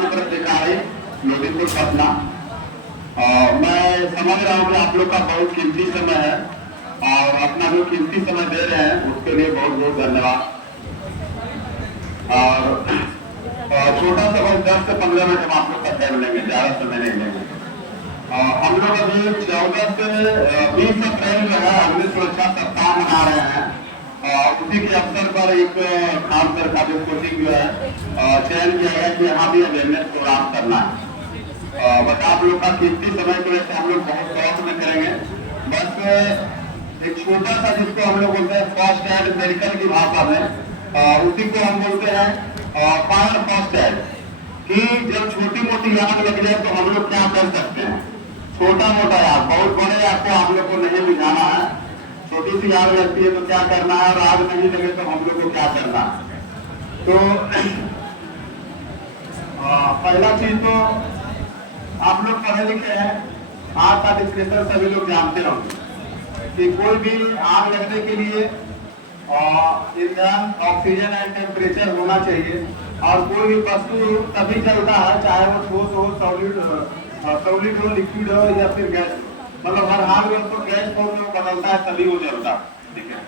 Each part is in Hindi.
नंबर दिखाई लोधीपुर पटना। मैं समझ रहा हूँ कि आप लोग का बहुत कीमती समय है और अपना जो कीमती समय दे रहे हैं उसके लिए बहुत बहुत धन्यवाद। और छोटा सा बस 10 से 15 मिनट हम आप लोग का टाइम लेंगे, ज्यादा समय नहीं लेंगे। हम लोग अभी 14 से 20 अप्रैल जो है अग्नि सुरक्षा सप्ताह मना रहे हैं। उसी के अवसर पर एक खास कर का जो कोचिंग जो है चयन किया गया कि यहाँ भी अवेयरनेस प्रोग्राम करना है। बट आप लोग का कीमती समय की वजह से हम लोग बहुत शौक में करेंगे। बस एक छोटा सा जिसको हम लोग बोलते हैं फर्स्ट एड मेडिकल की भाषा में, उसी को हम बोलते हैं फायर फर्स्ट एड, कि जब छोटी मोटी आग लग जाए तो हम लोग क्या कर सकते हैं। छोटा मोटा आग, बहुत बड़े आग को हम लोग को नहीं बुझाना है। छोटी सी आग लगती है तो क्या करना है, और आग नहीं लगे तो हम लोग को क्या करना है। तो पहला चीज तो आप लोग पढ़े लिखे हैं, आग का डिस्क्रिप्टर सभी लोग जानते होंगे कि कोई भी आग लगने के लिए ईंधन, ऑक्सीजन एंड टेम्परेचर होना चाहिए। और कोई भी वस्तु तभी चलता है, चाहे वो ठोस हो, सॉलिड हो, लिक्विड हो या फिर गैस, मतलब हर हाल में उसको गैस फॉर्म में बदलता है तभी वो जलता है। ठीक है,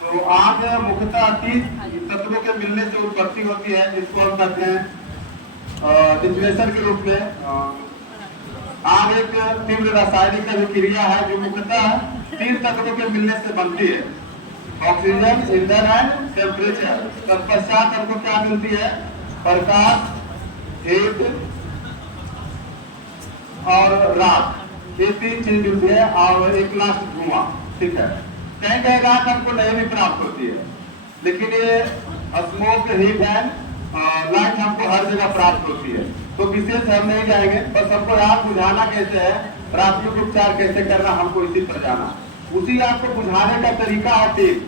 तो आग मुख्यतः 30 तत्वों के मिलने से उत्पत्ति होती है, जिसको हम कहते हैं डिस्टिलेशन के रूप में। आग एक तीव्र रासायनिक अभिक्रिया है जो मुख्यतः 3 तत्वों के मिलने से बनती है, ऑक्सीजन, ईंधन एंड टेम्परेचर। तत्पश्चात हमको क्या मिलती है, प्रकाश, हीट और रात, ये 3 चीज मिलती है, और एक लास्ट धुआं। ठीक है, कहीं कहीं रात हमको नहीं भी प्राप्त होती है, लेकिन ये स्मोक, हीट एंड लाइट हमको हर जगह प्राप्त होती है। तो विशेष हम नहीं जाएंगे, बस हमको आग बुझाना कैसे है, प्राथमिक उपचार कैसे करना, हमको इसी पर जाना। उसी आग को बुझाने का तरीका है तेल,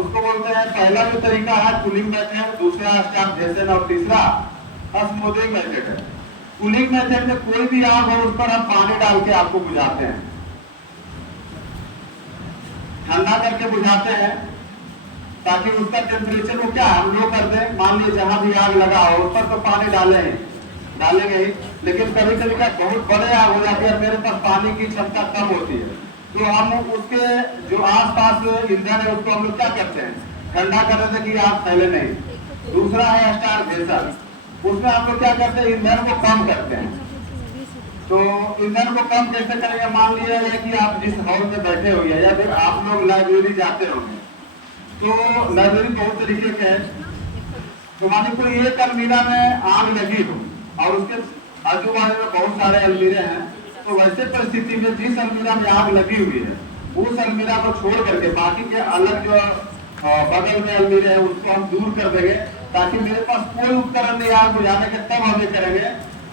उसको बोलते हैं, पहला जो तरीका है कूलिंग मेथड, दूसरा स्टार्वेशन और तीसरा स्मूथिंग मेथड है। कूलिंग मेथड में कोई भी आग हो उस पर हम पानी डाल के आपको बुझाते हैं, ठंडा करके बुझाते हैं, ताकि उसका टेम्परेचर को क्या हम लोग करते हैं, मान लीजिए जहां भी आग लगा हो उस पर तो पानी डालेंगे ही, लेकिन कभी कभी क्या बहुत बड़े आग हो जाती है, मेरे पास पानी की क्षमता कम होती है, तो हम उसके जो आसपास ईंधन है उसको हम लोग क्या करते हैं, ठंडा कर देते कि आग फैले नहीं। दूसरा है स्टार्वेशन, उसमें हम लोग क्या करते हैं, ईंधन को कम करते हैं। तो ईंधन को कम कैसे करेंगे, मान लिया कि आप जिस हॉल में बैठे हो या फिर आप लोग लाइब्रेरी जाते होंगे, तो लाइब्रेरी बहुत तरीके के हैं। तो मानिए कोई एक अलमीरा में आग लगी हो और उसके आजू बाजू में बहुत सारे अलमीरे हैं, तो वैसे परिस्थिति में जिस अलमीरा में आग लगी हुई है उस अलमीरा को छोड़ करके बाकी के अलग जो बगल में अलमीरे हैं उसको हम दूर कर देंगे, ताकि मेरे पास कोई उपकरण नहीं आग बुझाने के, तब हम ये करेंगे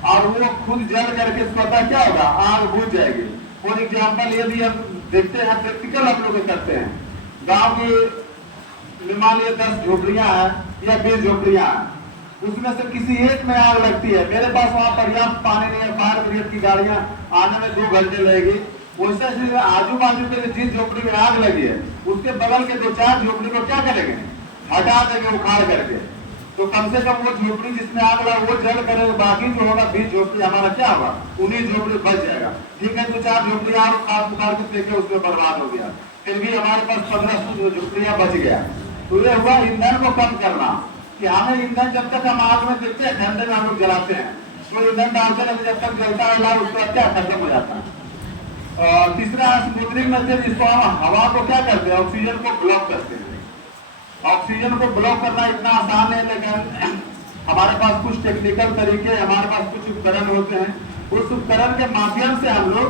और वो खुद जल करके स्वतः क्या होगा, आग बुझ जाएगी। फॉर एग्जाम्पल यदि हम देखते हैं, प्रैक्टिकल हम लोग करते हैं, गाँव की मान लीजिए 10 झोपड़ियां हैं या 20 झोपड़ियां हैं, उसमें से किसी एक में आग लगती है, मेरे पास वहां पर्याप्त पानी नहीं है, फायर ब्रिगेड की गाड़ियां आने में 2 घंटे लगेगी। वैसे आजू बाजू के जिस झोपड़ी में आग लगी है उसके बगल के 2-4 झोपड़ी को क्या करेंगे, हटा देंगे उखाड़ करके, तो कम से कम वो झोपड़ी जिसमें आग लगा वो जल करेगा, बाकी जो होगा 20 झोपड़ी हमारा क्या होगा, 19 झोपड़ी बच जाएगा। ठीक है, 2-4 झोपड़ी आग उखाड़ के फेंके, उसमें बर्बाद हो गया, फिर भी हमारे पास 15 झोपड़ियां बच गया। तो ये हुआ ईंधन को कम करना, कि हमें ईंधन जब तक हम आग में देखते हैं ठंडे में हम लोग जलाते हैं, तो ईंधन डालते रहते, जब तक जलता है उसके बाद क्या खत्म हो जाता है। तीसरा स्मूथनिंग मेथड, जिसको हम हवा को क्या करते हैं, ऑक्सीजन को ब्लॉक करते हैं। ऑक्सीजन को ब्लॉक करना इतना आसान है, लेकिन हमारे पास कुछ टेक्निकल तरीके, हमारे पास कुछ उपकरण होते हैं, उस उपकरण के माध्यम से हम लोग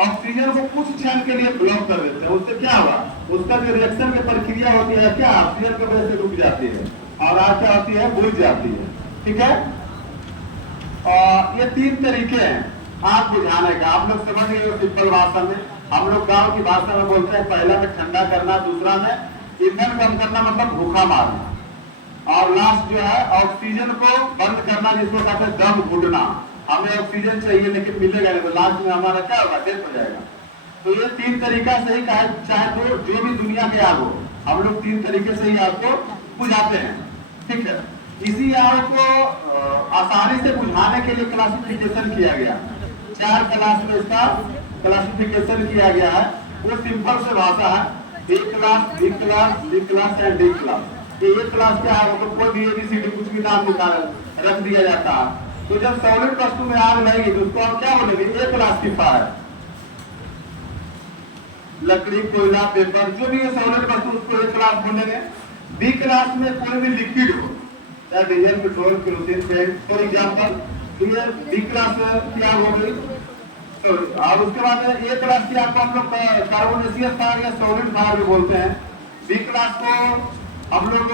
ऑक्सीजन को कुछ क्षण के लिए ब्लॉक कर देते हैं। उससे क्या हुआ, उसका जो रिएक्शन की प्रक्रिया होती है क्या, ऑक्सीजन की वजह से रुक जाती है और आग क्या होती है, बुझ जाती है। ठीक है, ये 3 तरीके हैं आग बुझाने का, आप लोग समझ गए सिंपल भाषा में। हम लोग गांव की भाषा में बोलते हैं, पहला में ठंडा करना, दूसरा में ईंधन कम करना मतलब भूखा मारना, और लास्ट जो है ऑक्सीजन को बंद करना, जिसको कहते हैं दम घुटना। हमें ऑक्सीजन चाहिए लेकिन मिलेगा नहीं, तो लास्ट में हमारा क्या होगा, डेथ हो जाएगा। तो ये 3 तरीका से ही चाहे तो जो भी दुनिया में आग हो, हम लोग 3 तरीके से ही आग को बुझाते हैं। ठीक है, इसी आग को आसानी से बुझाने के लिए क्लासिफिकेशन किया गया। 4 क्लास में इसका क्लासिफिकेशन किया गया है। वो सिंपल से भाषा है, A class, B class, C class and D class. ये एक क्लास क्या है, मतलब कोई भी एबीसीडी कुछ भी नाम निकाल रख दिया जाता है। तो जब सॉलिड वस्तु में आग लगेगी तो उसको हम क्या बोलेंगे, ए क्लास की फायर। लकड़ी, कोयला, पेपर, जो भी है सॉलिड वस्तु उसको ए क्लास बोलेंगे। बी क्लास में कोई भी लिक्विड हो, चाहे diesel, petrol, kerosene, paint, for example ये बी क्लास की आग हो गई। और उसके बाद ए क्लास की आग को हम लोग कार्बोनेशियस फायर या सॉलिड फायर भी बोलते हैं। बी क्लास को हम लोग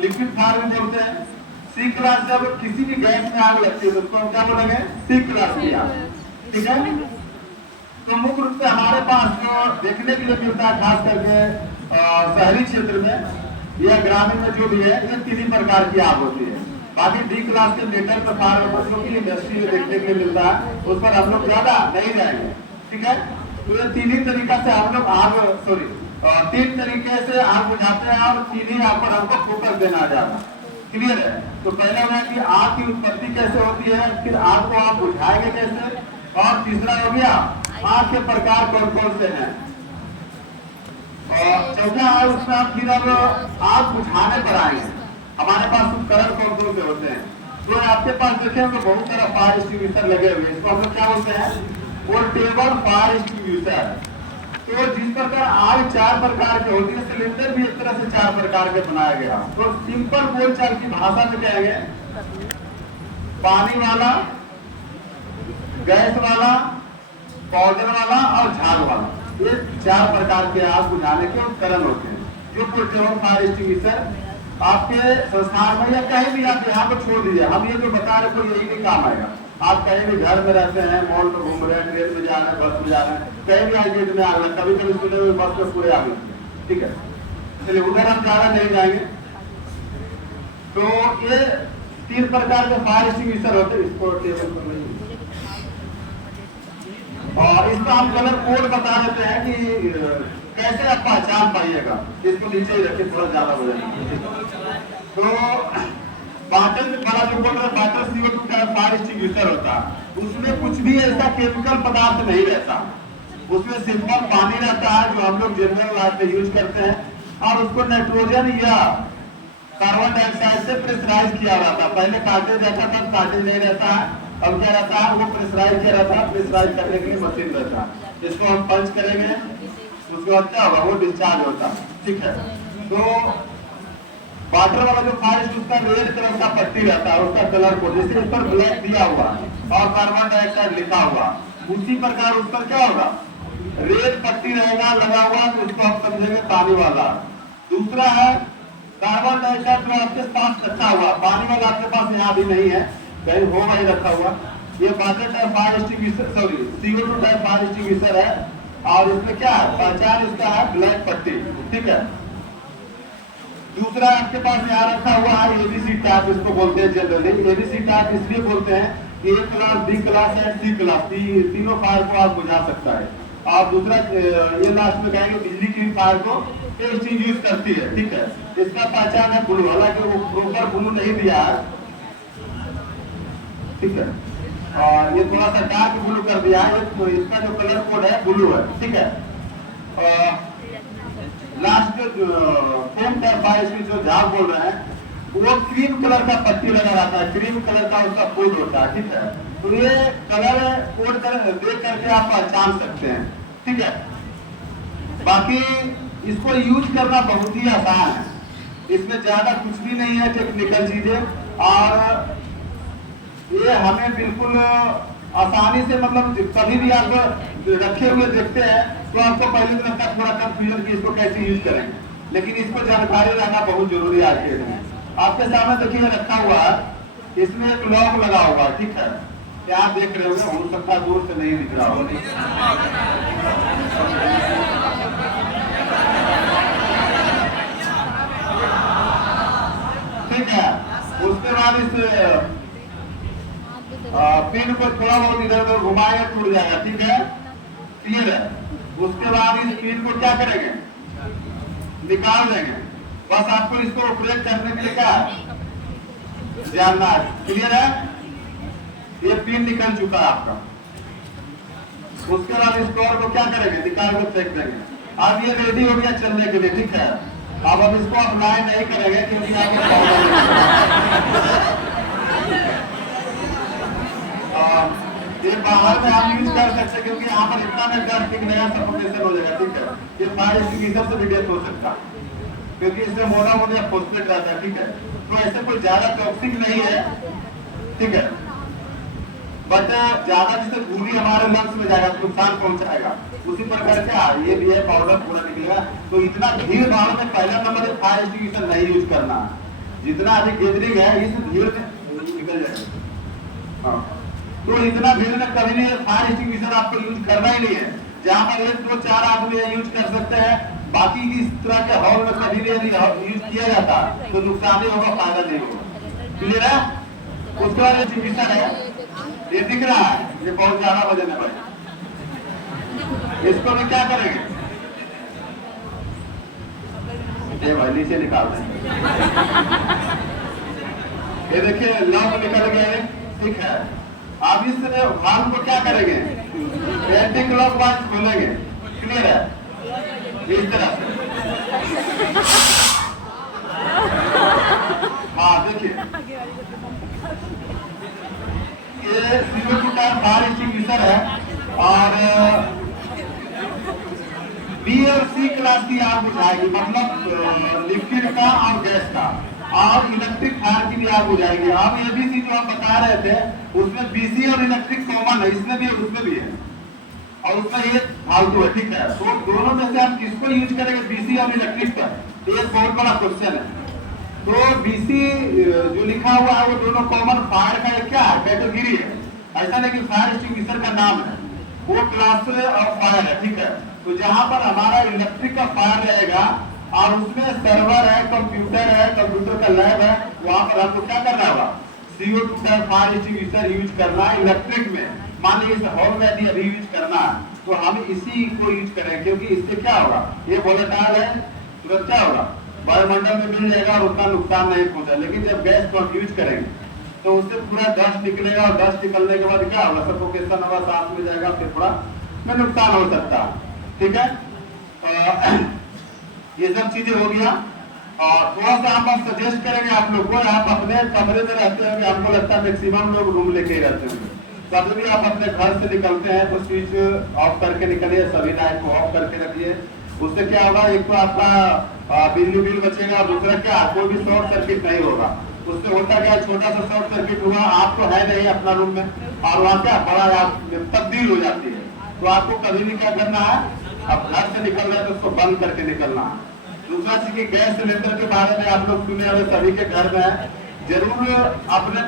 लिक्विड फायर भी बोलते हैं। सी क्लास जब किसी भी गैस में आग लगती है तो उसको हम क्या बोलेंगे, सी क्लास की आग। ठीक है, तो मुख्य रूप से हमारे पास देखने के लिए मिलता है, खास करके शहरी क्षेत्र में या ग्रामीण में जो भी है, ये 3 प्रकार की आग होती है। बाकी डी क्लास के मेटल पर फायर जो की इंडस्ट्री में देखने के लिए मिलता है, उस पर हम लोग ज्यादा नहीं जाएंगे। ठीक है, तो ये 3 ही तरीका से हम लोग आग 3 तरीके से आग बुझाते हैं और 3 ही आग पर हमको फोकस देना जाता है। क्लियर है? तो पहला है कि आग की उत्पत्ति कैसे होती है, फिर आग को आप बुझाएंगे कैसे, और तीसरा हो गया आग के प्रकार कौन कौन से हैं, और चौथा है उसमें फिर अब आग बुझाने पर आएंगे हमारे पास उपकरण कौन कौन से होते हैं। तो आपके पास देखें तो बहुत सारा फायर एक्सटिंग्विशर लगे हुए हैं, इसको हम लोग क्या बोलते हैं, पोर्टेबल फायर एक्सटिंग्विशर। तो जिस प्रकार आग 4 प्रकार की होती है, सिलेंडर भी एक तरह से 4 प्रकार के बनाया गया। तो सिंपल बोलचाल की भाषा में क्या है, पानी वाला, गैस वाला, पाउडर वाला और झाग वाला, ये 4 प्रकार के आग बुझाने के उपकरण होते हैं। जो पोर्टेबल फायर एक्सटिंग्विशर आपके संस्थान में या कहीं भी आप यहाँ पर छोड़ दीजिए, हम ये जो बता रहे हैं यही भी काम आएगा। आप कहीं भी घर में रहते हैं, मॉल में घूम रहे हैं, ट्रेन में जा रहे हैं, बस में जा रहे हैं, कहीं भी आगे में आ रहे हैं, कभी कभी सुने हुए बस में पूरे आ गए। ठीक है, चलिए उधर हम ज्यादा नहीं जाएंगे। तो ये 3 प्रकार के फायर एक्सटिंग्विशर होते हैं। इसको टेबल पर नहीं, और इसका हम कलर कोड बता देते हैं कि कैसे आप पहचान पाइएगा। इसको नीचे ही रखिए, थोड़ा ज्यादा हो जाएगा। तो बाटल वाला जो बोल रहे हैं, बाटल CO2 का फायर एक्सटिंग्विशर होता है, उसमें कुछ भी ऐसा केमिकल पदार्थ नहीं रहता, उसमें सिंपल पानी रहता है जो हम लोग जनरल लाइफ में यूज करते हैं, और उसको नाइट्रोजन या कार्बन डाइऑक्साइड से प्रेशराइज किया जाता है। पहले कार्टेज रहता था, कार्टेज नहीं रहता है, अब क्या रहता है, वो प्रेशराइज किया रहता है। प्रेशराइज करने के लिए मशीन रहता है, इसको हम पंच करेंगे, उसके बाद क्या होगा, वो डिस्चार्ज होता है। ठीक है, तो वाटर वाला जो फायर, उसका रेड कलर का पट्टी रहता है, उसका कलर कोड, जैसे इस पर ब्लैक दिया हुआ और कार्बन डाइऑक्साइड लिखा हुआ, उसी प्रकार उस पर क्या होगा, रेड पट्टी रहेगा लगा हुआ, तो उसको हम समझेंगे पानी वाला। दूसरा है कार्बन डाइऑक्साइड जो आपके पास रखा हुआ, पानी वाला आपके पास यहाँ भी नहीं है, कहीं होगा ही रखा हुआ, ये bottle type fire extinguisher, sorry CO2 type fire extinguisher है, और इसमें क्या है, पहचान इसका है ब्लैक पट्टी। ठीक है, दूसरा आपके पास यहाँ रखा हुआ है ABC टाइप, इसको बोलते हैं जनरली। ABC टाइप इसलिए बोलते हैं कि A class, B class and C class, तीनों फायर को आप बुझा सकता है। और दूसरा ये लास्ट में कहेंगे बिजली की फायर को एक्सटिंग्विश करती है। ठीक है, इसका पहचान है ब्लू, हालांकि वो प्रॉपर ब्लू नहीं दिया है। ठीक है, और ये थोड़ा सा डार्क ब्लू कर दिया है, तो इसका जो कलर कोड है ब्लू है। ठीक है, लास्ट सेम टाइप फायर की जो झाग बोल रहे हैं, वो क्रीम कलर का पट्टी लगा रहता है, क्रीम कलर का उसका कोड होता है। ठीक है, तो ये कलर कोड देख करके आप पहचान सकते हैं। ठीक है, बाकी इसको यूज करना बहुत ही आसान है, इसमें ज्यादा कुछ भी नहीं है टेक्निकल चीजें, और ये हमें बिल्कुल आसानी से, मतलब कभी भी आप रखे हुए देखते हैं तो आपको पहले तो लगता है थोड़ा कंफ्यूजन कि इसको कैसे यूज करेंगे, लेकिन इसको जानकारी रहना बहुत जरूरी है आज के दिन में। आपके सामने देखिए रखा हुआ है, इसमें एक लॉक लगा हुआ है। ठीक है, क्या आप देख रहे होंगे, हो सकता है दूर से नहीं दिख रहा होगा। ठीक है, उसके बाद इस पिन को थोड़ा बहुत इधर उधर घुमाएगा, टूट जाएगा। ठीक है, क्लियर है। उसके बाद इस पिन को क्या करेंगे, निकाल देंगे। बस आपको इसको ऑपरेट करने के लिए क्या है, जानना है। क्लियर है? ये पिन निकल चुका है आपका। उसके बाद इस कवर को क्या करेंगे, निकाल कर फेंक देंगे। अब ये रेडी हो गया चलने के लिए, ठीक है। अब इसको अप्लाई नहीं करेंगे क्योंकि ये बाहर में आप यूज कर सकते हैं क्योंकि यहाँ पर इतना में डस्ट एक नया सफोकेशन हो जाएगा, ठीक है। ये फायर एक्सटिंग्विशर से भी डेथ हो सकता है क्योंकि इसमें मोनोअमोनिया फॉस्फेट रहता है, ठीक है। तो ऐसे कोई ज्यादा टॉक्सिक नहीं है, ठीक है, बट ज्यादा जिससे धूली हमारे लंग्स में जाएगा नुकसान पहुंचाएगा। उसी प्रकार क्या ये भी है, पाउडर पूरा निकलेगा। तो इतना भीड़ भाड़ में पहला नंबर है फायर एक्सटिंग्विशर नहीं यूज करना। जितना अधिक गैदरिंग है इस भीड़ में निकल जाएगा। हाँ, तो इतना भीड़ में कभी नहीं फायर एक्सटिंग्विशर आपको यूज करना ही नहीं है। जहाँ पर 1 2 4 आदमी यूज कर सकते हैं, बाकी इस तरह के हॉल में कभी नहीं यूज किया जाता तो नुकसान ही होगा, फायदा नहीं होगा। क्लियर है? उसके बाद एक्सटिंग्विशर है, ये दिख रहा है, ये बहुत ज्यादा वजन है भाई। इसको भी क्या करेंगे, ये भाई नीचे निकाल देंगे। ये देखिए लॉक निकल गए, ठीक है। अब इस भाग को क्या करेंगे, एंटी क्लॉक वाइज खोलेंगे। क्लियर है? इस तरह से। हाँ देखिए, ये 0 टाइप फायर एक्सटिंग्विशर है और बी और सी क्लास की आग बुझाएगी, मतलब लिक्विड का और गैस का, और इलेक्ट्रिक फायर की भी आग बुझाएगी। अब एबीसी जो हम बता रहे थे उसमें बीसी और इलेक्ट्रिक कॉमन है, इसमें भी उसमें भी है और उसमें ये फालतू है, ठीक है। तो दोनों में से हम किसको यूज करेंगे, बीसी और इलेक्ट्रिक पर, ये बहुत बड़ा क्वेश्चन है। तो बीसी जो लिखा हुआ है वो दोनों कॉमन फायर का क्या है, कैटेगरी है। ऐसा नहीं कि फायर एक्सटिंग्विशर का नाम है, वो क्लास ऑफ फायर है, ठीक है। तो जहां पर हमारा इलेक्ट्रिक का फायर रहेगा और उसमें सर्वर है, कंप्यूटर का लैब है, वहां पर हमको क्या करना होगा, CO2 फायर एक्सटिंग्विशर यूज करना है इलेक्ट्रिक में। मान लीजिए इस हॉल में यदि अभी यूज करना है तो हम इसी को यूज करें, क्योंकि इससे क्या होगा, ये वोलेटाइल है, तुरंत क्या होगा वायुमंडल में मिल जाएगा और उतना नुकसान नहीं पहुंचा। लेकिन जब गैस को हम यूज करेंगे तो उससे पूरा डस्ट निकलेगा और डस्ट निकलने के बाद क्या होगा, सफोकेशन होगा, सांस में जाएगा, फिर थोड़ा में नुकसान हो सकता है, ठीक है। ये सब चीजें हो गया। और थोड़ा सा हम सजेस्ट करेंगे आप लोग को, आप अपने कमरे में रहते हैं, हमको लगता है मैक्सिमम लोग रूम लेके ही रहते हैं, कभी भी आप अपने घर से निकलते हैं तो स्विच ऑफ करके निकलिए, सभी लाइट को ऑफ करके रखिए। उससे क्या होगा, एक तो आपका बिजली बिल बचेगा और दूसरा क्या, कोई भी शॉर्ट सर्किट नहीं होगा। उससे होता क्या, छोटा सा शॉर्ट सर्किट हुआ, आप तो है नहीं अपना रूम में और वहाँ क्या बड़ा तब्दील हो जाती है। तो आपको कभी भी क्या करना है, अब घर से निकल रहे हैं तो उसको बंद करके निकलना है। दूसरा चीज की गैस सिलेंडर के बारे में आप लोग सुने होंगे, सभी के घर में है, जरूर अपने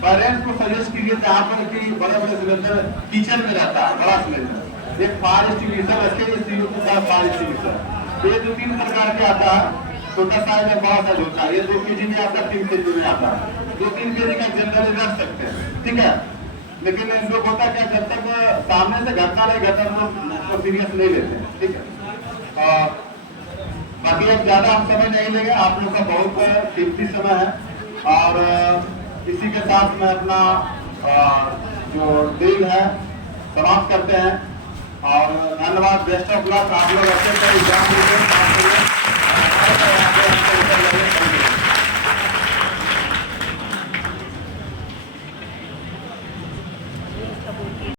पेरेंट्स को सजेस्ट कीजिए जहाँ पर कि बड़े बड़े सिलेंडर किचन में रहता है, बड़ा सिलेंडर, एक फायर एक्सटिंग्विशर रखे, CO2 का फायर एक्सटिंग्विशर। ये 2-3 प्रकार के आता है, छोटा साइज है, बड़ा साइज होता है। ये 2 kg में आता है, 3 kg में आता है। 2-3 kg का जनरली रख सकते हैं, ठीक है। लेकिन लोग होता क्या, जब तक सामने से घटना नहीं घटना तो सीरियस नहीं लेते, ठीक है। बाकी अब ज्यादा हम समय नहीं लेंगे, आप लोग का बहुत कीमती समय है और इसी के साथ मैं अपना जो डील है समाप्त करते हैं और धन्यवाद। बेस्ट ऑफ लक, आप लोग अच्छे से एग्जाम दीजिए।